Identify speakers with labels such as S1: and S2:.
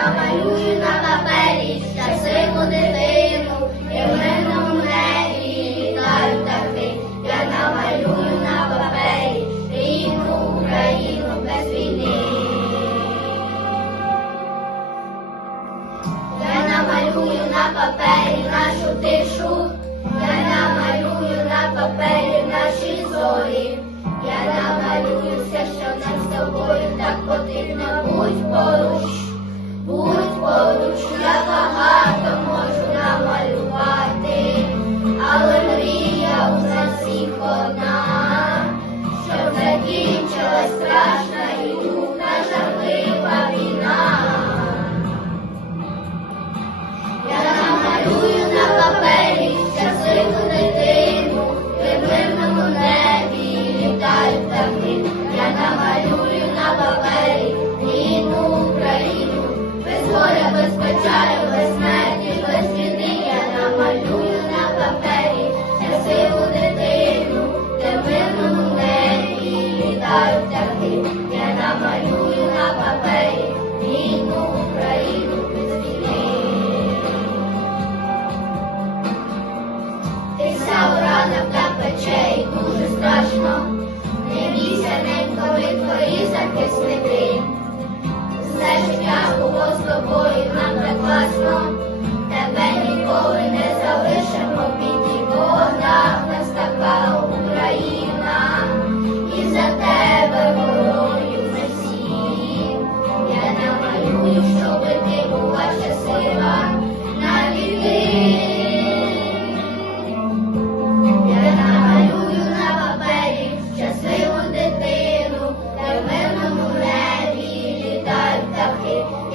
S1: намалюю на папері щасливу дитину, і в мирному небі літають птахи. Я намалюю на папері рідну Україну без війни. Я намалюю на папері нашу тишу, намалюю на папері рідну Україну, без горя, без печалю, без без біди. Я намалюю на папері щасливу дитину, де мирному небі літають птахи. Я намалюю на папері рідну Україну без війни. Ти вся урана так пече і дуже страшно. Ми твої захисники. Все життя було з тобою нам так класно.